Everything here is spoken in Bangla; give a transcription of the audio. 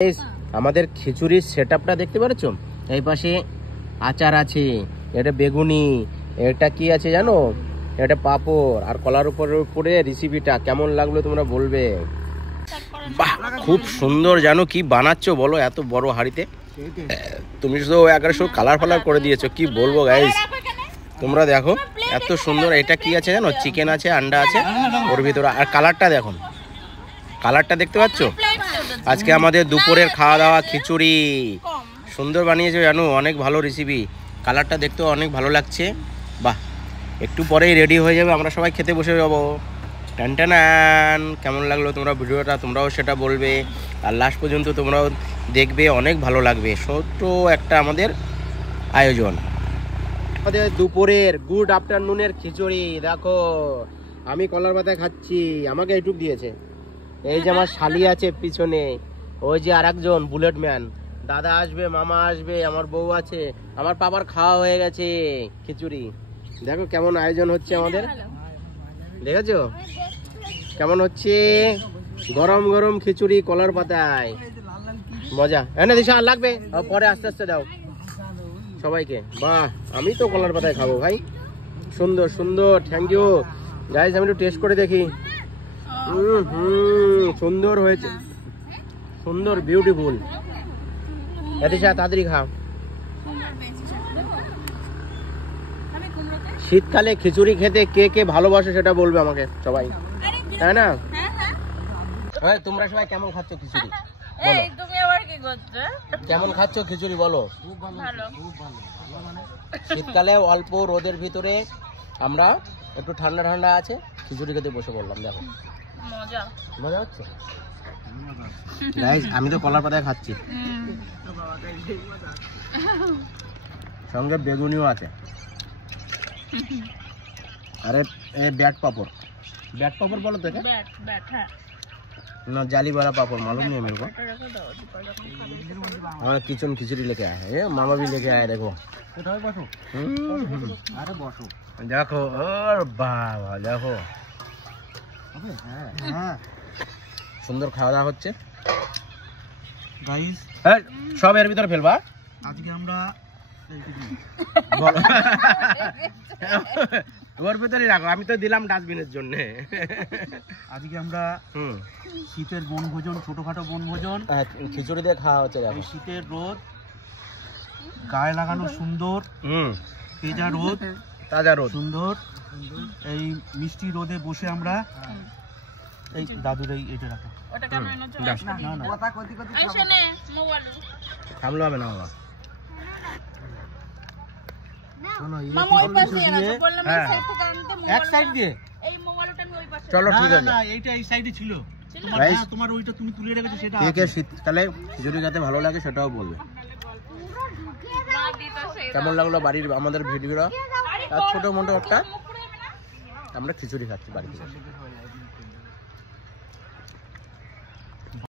আমাদের খিচুড়ির সেটআপটা দেখতে পাচ্ছ, এই পাশে আচার আছে, এটা বেগুনি, এটা কি আছে জানো, এটা পাঁপড় আর কলার উপরে রেসিপিটা কেমন লাগলো তোমরা বলবে। বাহ, খুব সুন্দর। জানো কি বানাচ্ছ বলো এত বড় হাঁড়িতে? তুমি তো একশো কালার ফালার করে দিয়েছো, কি বলবো গাইস। তোমরা দেখো এত সুন্দর। এটা কি আছে জানো, চিকেন আছে, আন্ডা আছে ওর ভিতরে। আর কালারটা দেখুন, কালারটা দেখতে পাচ্ছ। আজকে আমাদের দুপুরের খাওয়া দাওয়া খিচুড়ি সুন্দর বানিয়েছে জানো, অনেক ভালো রেসিপি। কালারটা দেখতেও অনেক ভালো লাগছে। বাহ, একটু পরেই রেডি হয়ে যাবে, আমরা সবাই খেতে বসে যাবো। টান টান। কেমন লাগলো তোমরা ভিডিওটা, তোমরাও সেটা বলবে। আর লাস্ট পর্যন্ত তোমরাও দেখবে, অনেক ভালো লাগবে। ছোট্ট একটা আমাদের আয়োজন, আমাদের দুপুরের গুড আফটারনুনের খিচুড়ি। দেখো আমি কলার পাতায় খাচ্ছি, আমাকে এইটুক দিয়েছে। এই যে আমার শালি আছে পিছনে, ওই যে আরেকজন বুলেট ম্যান দাদা আসবে, মামা আসবে, আমার বউ আছে, আমার পাপার খাওয়া হয়ে গেছে খিচুড়ি। দেখো কেমন আয়োজন হচ্ছে আমাদের, দেখেছো কেমন হচ্ছে? গরম গরম খিচুড়ি কলার পাতায়, মজা। এনে দিশা লাগবে, পরে আস্তে আস্তে দাও সবাইকে। বাহ, আমি তো কলার পাতায় খাবো ভাই। সুন্দর সুন্দর, থ্যাংক ইউ গাইস। আমি একটু টেস্ট করে দেখি। সুন্দর হয়েছে, সুন্দর, বিউটিফুল। এদিশা তাড়াতাড়ি খাও। শীতকালে খিচুড়ি খেতে কে কে ভালোবাসে সেটা বলবে আমাকে সবাই, তাই না? হ্যাঁ, তোমরা সবাই কেমন খাচ্ছ খিচুড়ি? কেমন খাচ্ছ খিচুড়ি বলো? শীতকালে অল্প রোদের ভিতরে আমরা একটু ঠান্ডা ঠান্ডা আছে, খিচুড়ি খেতে বসে পড়লাম। দেখো মজা হচ্ছে গাইস। আমি তো কলার পাতায় খাচ্ছি, সঙ্গে বেগুনিও আছে। আরে ব্যাট পাপড়, ব্যাট পাপড় বলো তো ना, जाली वाला पापड़ मालूम नहीं है मेरे को। हमारा किचन खिचड़ी लेके आया है, मामा भी लेके आया। देखो देखो, और बाबा देखो সুন্দর খাওয়া দাওয়া হচ্ছে গাইস। হ্যাঁ, সব এর ভিতরে ফেলবা। আজকে আমরা বলো ওর ভিতরে রাখো, আমি তো দিলাম ডাস্টবিনের জন্য। আজকে আমরা শীতের বনভোজন, ছোটখাটো বনভোজন খিচুড়ি দিয়ে খাওয়া হচ্ছে। দেখো শীতের রোদ, গায়ে লাগানো সুন্দর তেজা রোদ, তাজা রোদ, সুন্দর এই মিষ্টি রোদে বসে আমরা এই দাদুর এইটা রাখো। থামলো হবে না বাবা। চলো ঠিক আছে, এইটা এই সাইডে ছিল তোমার, ওইটা তুমি তুলে রেখেছো। সেটা শীতকালে খিচুড়ি খেতে ভালো লাগে সেটাও বলবে। কেমন লাগলো বাড়ির আমাদের ভিডিওটা? ছোট মোটো একটা আমরা খিচুড়ি খাচ্ছি বাড়িতে।